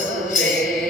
someday.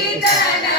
Kitana.